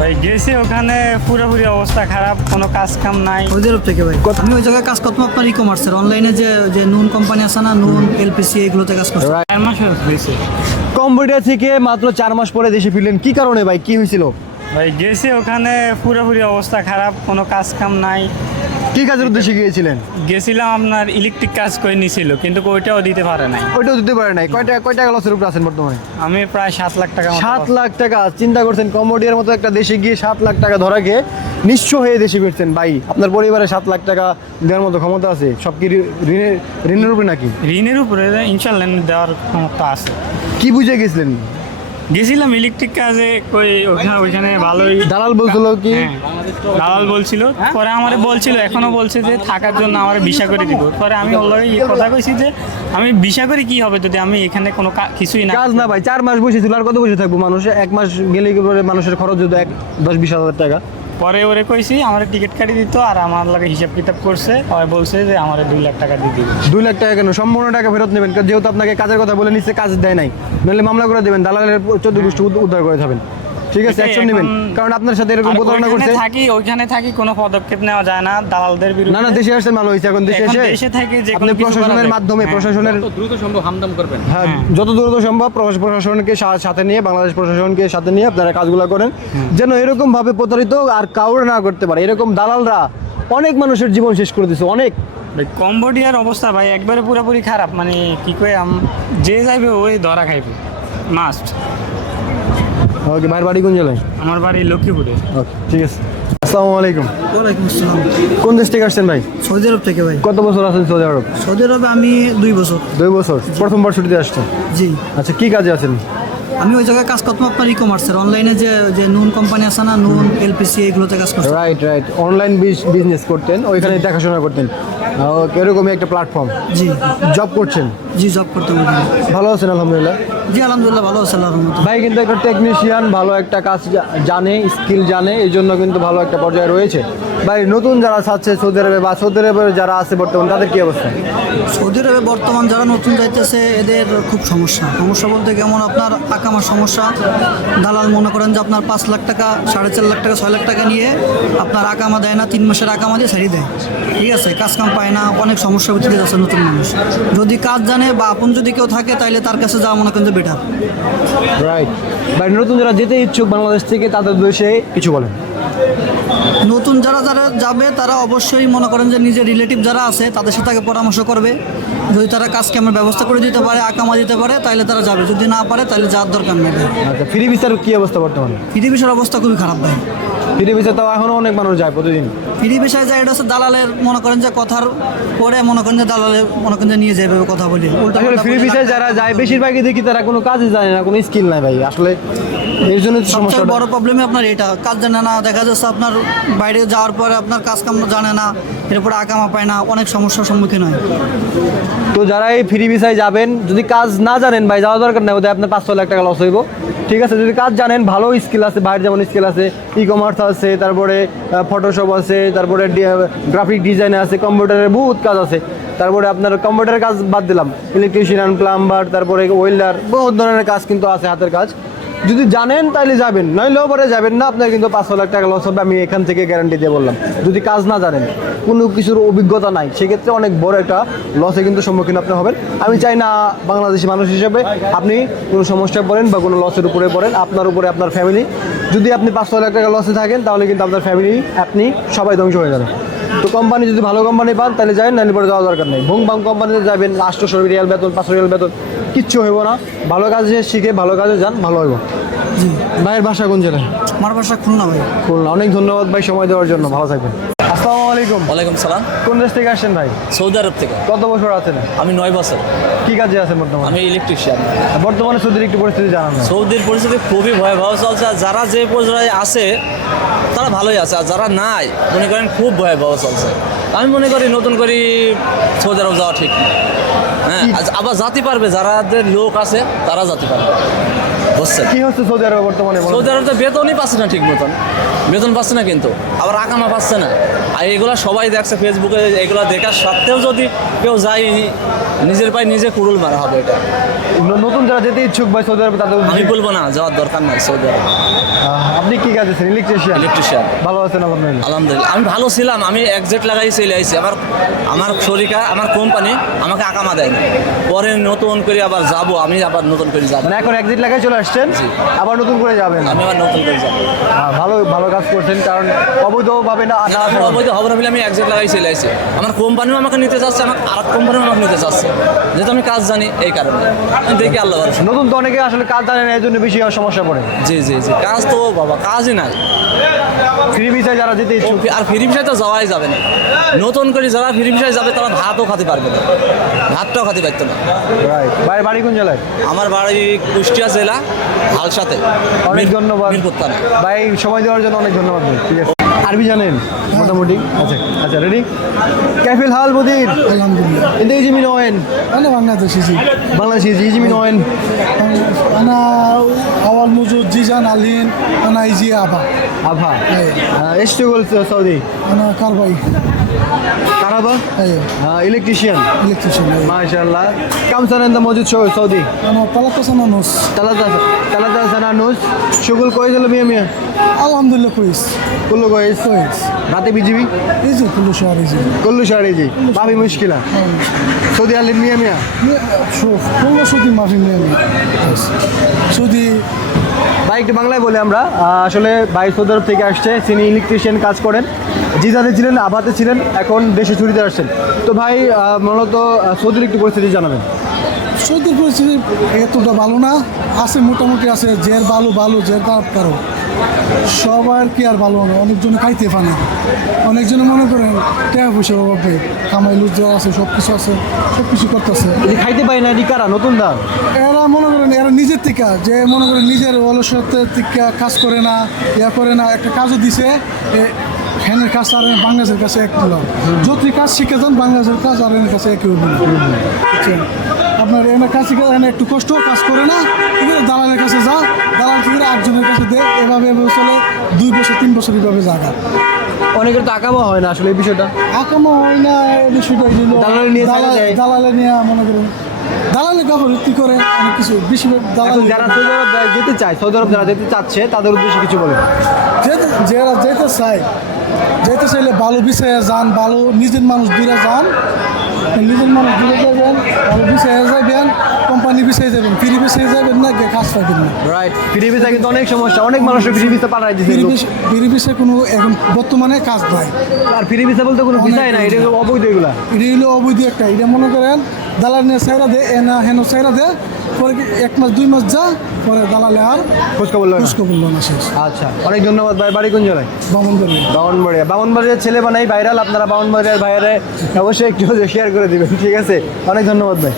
ভাই গেছি ওখানে পুরোপুরি অবস্থা খারাপ, কোনো কাজ কাম নাই। ওদের থেকে ভাই আমি ওই জায়গায় কাজ করতাম আপনার ই-কমার্সের অনলাইনে যে যে নুন কোম্পানি আছে না, নুন এলপিসি এগুলোতে কাজ করতাম। 4 মাস হয়েছে কম্বোডিয়া থেকে মাত্র 4 মাস পরে দেশে ফিরলেন, কি কারণে ভাই, কি হয়েছিল? ভাই গেছি ওখানে পুরোপুরি অবস্থা খারাপ, কোনো কাজ কাম নাই। কি কাজের উদ্দেশ্যে গিয়েছিলেন? গেছিলাম আপনার ইলেকট্রিক কাজ করে নিছিল, কিন্তু ওইটাও দিতে পারে নাই। ওইটাও দিতে পারে নাই। কয় টাকা লসের উপরে আছেন বর্তমানে? আমি প্রায় 7 লাখ টাকা মতো 7 লাখ টাকা। চিন্তা করছেন কম্বোডিয়ার মতো একটা দেশে গিয়ে 7 লাখ টাকা ধরা খেয়ে নিঃস্ব হয়ে দেশে ফিরছেন। ভাই আপনার পরিবারে 7 লাখ টাকা দেওয়ার মতো ক্ষমতা আছে? সব কি ঋণের উপরে নাকি? ঋণের উপরে ইনশাল্লাহ দেওয়ার ক্ষমতা আছে। কি বুঝে গেছিলেন? গেছিলাম ইলেকট্রিক কাজে, ওইখানে ভালোই দালাল বলছিল কি? হ্যাঁ, দালাল বলছিল। পরে আমারে বলছিল, এখনো বলছে যে থাকার জন্য আমার ভিসা করে দিব। পরে আমি অলরেডি কথা কইছি যে আমি ভিসা করে কি হবে যদি আমি এখানে কোনো কিছুই না। কাজ না ভাই, 4 মাস বসেছিল, আর কত বসে থাকবো? মানুষ 1 মাস গেলে পরে মানুষের খরচ যদি 10-20 হাজার টাকা। পরে ওরে কইছি আমার টিকিট কাটি দিত, আর আমার লাগে হিসাব কিতাব করছে। আর বলছে যে আমার 2 লাখ টাকা দিয়ে দিবে। 2 লাখ টাকা কেন? সম্পূর্ণ টাকা ফেরত নেবেন, যেহেতু আপনাকে কাজের কথা বলে নিচ্ছে, কাজ দেয় নাই। নইলে মামলা করে দেবেন, দালালের 14 গোষ্ঠী উদ্ধার করে থাকবেন। ঠিক আছে, অ্যাকশন নেবেন, কারণ আপনার সাথে এরকম প্রতারণা করছে। ওইখানে থাকি কোনো পদক্ষেপ নেওয়া যায় না দালালদের বিরুদ্ধে। না দেশে আসছেন ভালো হয়েছে। এখন দেশে থেকে যে আপনি প্রশাসনের মাধ্যমে, প্রশাসনের দ্রুত সম্ভব হামদাম করবেন। হ্যাঁ, যত দ্রুত সম্ভব প্রশাসনকে সাথে নিয়ে, বাংলাদেশ প্রশাসনকে সাথে নিয়ে আপনারা কাজগুলো করেন, যেন এরকম ভাবে প্রতারিত আর কাউরে না করতে পারে। এরকম দালালরা অনেক মানুষের জীবন শেষ করে দিচ্ছে, অনেক। কম্বোডিয়ার অবস্থা ভাই একবারে পুরোপুরি খারাপ, মানে কি কই যে যাইবে ওই ধরা খাইবে মাস্ট। ওকে, ভাইয়ের বাড়ি কোন জেলায়? আমার বাড়ি লক্ষ্মীপুরে। ওকে, ঠিক আছে। আসসালামু আলাইকুম। ওয়ালাইকুম আসসালাম। কোন দেশ থেকে আসছেন ভাই? সৌদি আরব থেকে ভাই। কত বছর আছেন সৌদি আরব? সৌদি আরবে আমি 2 বছর। 2 বছর। প্রথমবার ছুটিতে আসছেন? জি। আচ্ছা, কি কাজে আছেন? আমি ওই জায়গায় কাজ করতাম আপনার ই-কমার্সের অনলাইনে যে যে নুন কোম্পানি আছে না, নুন এলপিসি এগুলোতে কাজ করতাম। রাইট। অনলাইন বিজনেস করতেন, ওইখানে দেখাশোনা করতেন। এরকমই একটা প্ল্যাটফর্ম। জি। জব করছেন? জি, জব করতাম ওখানে। ভালো আছেন আলহামদুলিল্লাহ? জি আলহামদুলিল্লাহ ভালো আছে আল্লাহর রহমতে। ভাই কিন্তু একটা টেকনিশিয়ান, ভালো একটা কাজ জানে, স্কিল জানে, এই জন্য কিন্তু ভালো একটা পর্যায়ে রয়েছে। ভাই নতুন যারা চাচ্ছে সৌদি আরবে বা সৌদি আরবে যারা আছে বর্তমান, তাদের কি অবস্থা? সৌদি আরবে বর্তমান যারা নতুন যাইতেছে এদের খুব সমস্যা বলতে কেমন আপনার আকামার সমস্যা। দালাল মনে করেন যে আপনার 5 লাখ টাকা, 4.5 লাখ টাকা, 6 লাখ টাকা নিয়ে আপনার আকামা দেয় না, 3 মাসের আকামা দিয়ে ছাড়িয়ে দেয়। ঠিক আছে, কাজ কাম পায় না, অনেক সমস্যার ভিতরে যাচ্ছে নতুন মানুষ। যদি কাজ জানে বা আপন যদি কেউ থাকে তাহলে তার কাছে যাওয়া মনে করেন যে বেটার। রাইট। ভাই নতুন যারা যেতে ইচ্ছুক বাংলাদেশ থেকে, তাদের উদ্দেশ্যে কিছু বলেন। নতুন যারা যাবে তারা অবশ্যই মনে করেন যে নিজের রিলেটিভ যারা আছে তাদের সাথে আগে পরামর্শ করবে। যদি তারা কাজ কামের ব্যবস্থা করে দিতে পারে, আকামা দিতে পারে, তাহলে তারা যাবে। যদি না পারে তাহলে যাওয়ার দরকার নেই। আচ্ছা, ফ্রি ভিসার কি অবস্থা বর্তমানে? ফ্রি ভিসার অবস্থা খুবই খারাপ ভাই। ফ্রি ভিসা তো এখনো অনেক মানুষ যায় প্রতিদিন। ফ্রি ভিসায় যায়, এটা হচ্ছে দালালের মনে করেন যে কথার পরে মনে করেন যে দালালের মনে করেন যে নিয়ে যাবে কথা বলি। আসলে ফ্রি ভিসায় যারা যায় বেশিরভাগই দেখি তারা কোনো কাজই জানে না, কোনো স্কিল নাই ভাই। আসলে এর জন্য সমস্যা। সবচেয়ে বড় প্রবলেমই আপনার এটা, কাজ জানে না। দেখা যাচ্ছে আপনার বাইরে যাওয়ার পরে আপনার কাজ কাম জানে না, এরপরে আকামা পায় না, অনেক সমস্যার সম্মুখীন হয়। তো যারা এই ফ্রি ভিসায় যাবেন, যদি কাজ না জানেন ভাই, যাওয়া দরকার নেই, ওদের আপনার 5-6 লাখ টাকা লস হইব। ঠিক আছে, যদি কাজ জানেন, ভালো স্কিল আছে, বাইরে যেমন স্কিল আছে, ই-কমার্স আছে, তারপরে ফটোশপ আছে, তারপরে গ্রাফিক ডিজাইন আছে, কম্পিউটারের বহুত কাজ আছে। তারপরে আপনার কম্পিউটারের কাজ বাদ দিলাম, ইলেকট্রিশিয়ান, প্লাম্বার, তারপরে ওয়েল্ডার, বহুত ধরনের কাজ কিন্তু আছে, হাতের কাজ। যদি জানেন তাহলে যাবেন, নইলেও পরে যাবেন না, আপনার কিন্তু 5-6 লাখ টাকা লস হবে। আমি এখান থেকে গ্যারান্টি দিয়ে বললাম। যদি কাজ না জানেন, কোনো কিছুর অভিজ্ঞতা নাই, সেক্ষেত্রে অনেক বড় একটা লসে কিন্তু সম্মুখীন আপনি হবেন। আমি চাই না বাংলাদেশি মানুষ হিসেবে আপনি কোনো সমস্যায় পড়েন বা কোনো লসের উপরে পড়েন, আপনার উপরে আপনার ফ্যামিলি। যদি আপনি 5-6 লাখ টাকা লসে থাকেন, তাহলে কিন্তু আপনার ফ্যামিলি, আপনি সবাই ধ্বংস হয়ে যাবেন। তো কোম্পানি যদি ভালো কোম্পানি পান তাহলে যাবেন, নাহলে পরে যাওয়ার দরকার নেই। ভুং ভাং কোম্পানিতে যাবেন, 800 রিয়াল বেতন, 500 রিয়াল বেতন, কিচ্ছু হইব না। ভালো কাজে শিখে ভালো কাজে যান, ভালো হইব। জি। ভাইয়ের বাসা কোন জেলায়? আমার বাসা খুলনা ভাই। খুলনা। অনেক ধন্যবাদ ভাই সময় দেওয়ার জন্য, ভালো থাকবেন। আসসালামু আলাইকুম। ওয়ালাইকুম সালাম। কোন দেশ থেকে আসছেন ভাই? সৌদি আরব থেকে। কত বছর আছেন? আমি 9 বছর। কি কাজে আছেন বর্তমানে? আমি ইলেকট্রিশিয়ান। বর্তমানে সৌদির একটু পরিস্থিতি জানান না। সৌদির পরিস্থিতি খুবই ভয়াবহ চলছে। আর যারা যে পর্যায়ে আছে তারা ভালোই আছে, আর যারা নাই মনে করেন খুব ভয়াবহ চলছে। আমি মনে করি নতুন করে সৌদি আরব যাওয়া ঠিক না। হ্যাঁ, আবার জাতি পারবে, যারা লোক আছে তারা জাতি পারবে। বুঝছেন কি হচ্ছে সৌদি আরবে বর্তমানে? সৌদি আরব তো বেতনই পাচ্ছে না ঠিক মতন, বেতন পাচ্ছে না, কিন্তু আবার আকামা পাচ্ছে না। আর এগুলো সবাই দেখছে ফেসবুকে, এগুলো দেখার সত্ত্বেও যদি কেউ যায় নিজের পায়ে নিজে কুড়ুল মারা হবে এটা। নতুন যারা যেতে ইচ্ছুক ভাই সৌদি আরবে তাদের আমি উদ্দেশ্যে বলবো না, যাওয়ার দরকার নাই সৌদি আরবে। আপনি কি কাজ আছেন? ইলেকট্রিশিয়ান। ইলেকট্রিশিয়ান। ভালো আছেন আলহামদুলিল্লাহ। আলহামদুলিল্লাহ আমি ভালো ছিলাম, আমি একজেক্ট লাগাই চলে আইছি। আমার শরিকা আমার কোম্পানি আমাকে আকামা দেয়নি, পরে নতুন করে আবার যাব, আমি আবার নতুন করে যাব। মানে এখন এক্সিট লাগাই চলে আসছেন, আবার নতুন করে যাবেন। আমি আবার নতুন করে যাব। ভালো ভালো কাজ করছেন, কারণ অবৈধভাবে না না আসা অবৈধ হবে না বলে আমি একজেক্ট লাগাই চলে আইছি। আমার কোম্পানিও আমাকে নিতে চাচ্ছে, আমার আর কোম্পানিও আমাকে নিতে চাচ্ছে, যেহেতু আমি কাজ জানি এই কারণে। আমি দেখি আল্লাহ ভরসা। নতুন তো অনেকে আসলে কাজ জানে না, এই জন্য বেশি সমস্যা পড়ে। জি জি জি, কাজ তো বাবা কাজই নাই। ফ্রি ভিসায় যারা যেতে ইচ্ছুক, আর ফ্রি ভিসায় তো যাওয়াই যাবে না। নতুন করে যারা ফ্রি ভিসায় যাবে তারা ভাতও খেতে পারবে না, ভাতটাও খেতে পারতো না। রাইট। ভাই বাড়ি কোন জেলায়? আমার বাড়ি কুষ্টিয়া জেলা হালসাতে। অনেক ধন্যবাদ মিরপুর থানা। ভাই, সময় দেওয়ার জন্য অনেক ধন্যবাদ ভাই। ঠিক আছে, আরবি জানেন মোটামুটি? আচ্ছা আচ্ছা, রেডি? كيف الحال مدير؟ الحمد لله. انت يجي من وين؟ أنا بنغلاديشي. بنغلاديش. يجي من وين؟ أنا أول موجود جيجان الحين أنا يجي أبا. ابها. أيوة. ايش تقول سعودي؟ أنا كهربائي. كهرباء؟ أيوة. الكتريشن. إلكتريشن. أيوة. ما شاء الله. كم سنه انت موجود سعودي؟ أنا 3 سنة ونص. 3 سنه ونص. شغل كويس ولا 100؟ الحمد لله كويس. كله كويس. كويس. راتب بيجي؟ يجي كل شهر يجي. كل شهر يجي. ما في مشكله. سعودي على 100. شوف كل سعودي ما في ميامي. بس سعودي. ভাই একটু বাংলায় বলে আমরা আসলে ভাই সৌদি আরব থেকে আসছে, তিনি ইলেকট্রিশিয়ান কাজ করেন, জিজাতে ছিলেন, আবাতে ছিলেন, এখন দেশে ছুটিতে আসছেন। তো ভাই মূলত সৌদির একটু পরিস্থিতি জানাবেন। সৌদির পরিস্থিতি এতটা ভালো না, আছে মোটামুটি আছে, জের ভালো ভালো জের খারাপ কারো। সবার কি আর ভালো না, অনেকজন খাইতে পারে, অনেকজনে মনে করেন টাকা পয়সার অভাবে কামাই লুজার আছে, সব কিছু আছে, সব কিছু করতেছে। যদি খাইতে পাই না, এটি কারা নতুন দাম? এরা মনে করেন এরা নিজের থেকে, যে মনে করেন নিজের অলসতের থেকে কাজ করে না, ইয়া করে না, একটা কাজও দিছে ফ্যানের কাজ আর বাংলাদেশের কাছে এক হলাম। যতই কাজ শিখে যান বাংলাদেশের কাজ আর এর কাছে একই হবে না। বুঝছেন? আপনার এনে কাজ শিখে এনে একটু কষ্ট কাজ করে না, ঠিক আছে, দালালের কাছে যা, দালাল থেকে 8 জনের কাছে দে, এভাবে এভাবে চলে 2 বছর 3 বছর এইভাবে জায়গা। অনেকের তো আঁকামা হয় না আসলে এই বিষয়টা। আকামা হয় না, এই বিষয়টা দালালে নিয়ে ছাড়া যায়। দালালে নিয়ে মনে করেন দালালে গাফলতি করে অনেক কিছু, বেশিরভাগ দালাল এখন যারা সৌদি আরব যেতে চায়, সৌদি আরব যারা যেতে চাচ্ছে তাদের উদ্দেশ্যে কিছু বলেন। যারা যেতে চাইলে ভালো বিষয়ে যান, ভালো নিজের মানুষ দূরে যান, নিজের মানুষ দূরে যাবেন, ভালো বিষয়ে যাবেন, কোম্পানি বিষয়ে যাবেন, ফ্রি বিষয়ে যাবেন না, কাজ পাবেন না। রাইট। ফ্রি ভিসা কিন্তু অনেক সমস্যা, অনেক মানুষের ফ্রি ভিসা পাঠাই দিচ্ছে। ফ্রি বিষয়ে কোনো এখন বর্তমানে কাজ নাই। আর ফ্রি ভিসা বলতে কোনো ভিসাই নাই, এটা অবৈধ এগুলা। এটা হলো অবৈধ একটা, এটা মনে করেন দালাল নিয়ে সাইরা দে, এনা হেন সাইরা দে, পরে 1 মাস 2 মাস যা, পরে দালালে আর খোঁজখবর লয় না। খোঁজখবর লয় না, শেষ। আচ্ছা, অনেক ধন্যবাদ ভাই। বাড়ি কোন জেলায়? বামনবাড়িয়া। বামনবাড়িয়ার ছেলে বানাই ভাইরাল, আপনারা বামনবাড়িয়ার ভাইয়ারে অবশ্যই একটু শেয়ার করে দিবেন। ঠিক আছে, অনেক ধন্যবাদ ভাই।